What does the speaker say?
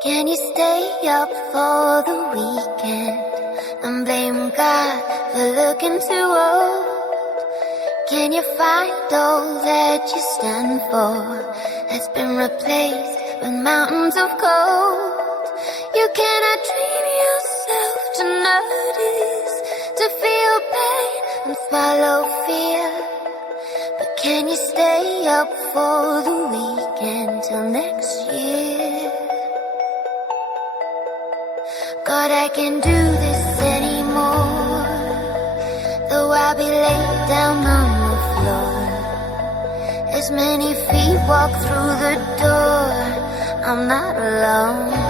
Can you stay up for the weekend and blame God for looking too old? Can you find all that you stand for has been replaced with mountains of gold? You cannot dream yourself to notice, to feel pain and swallow fear. But can you stay up for the weekend till next year? God, I can't do this anymore, though I'll be laid down on the floor. As many feet walk through the door, I'm not alone.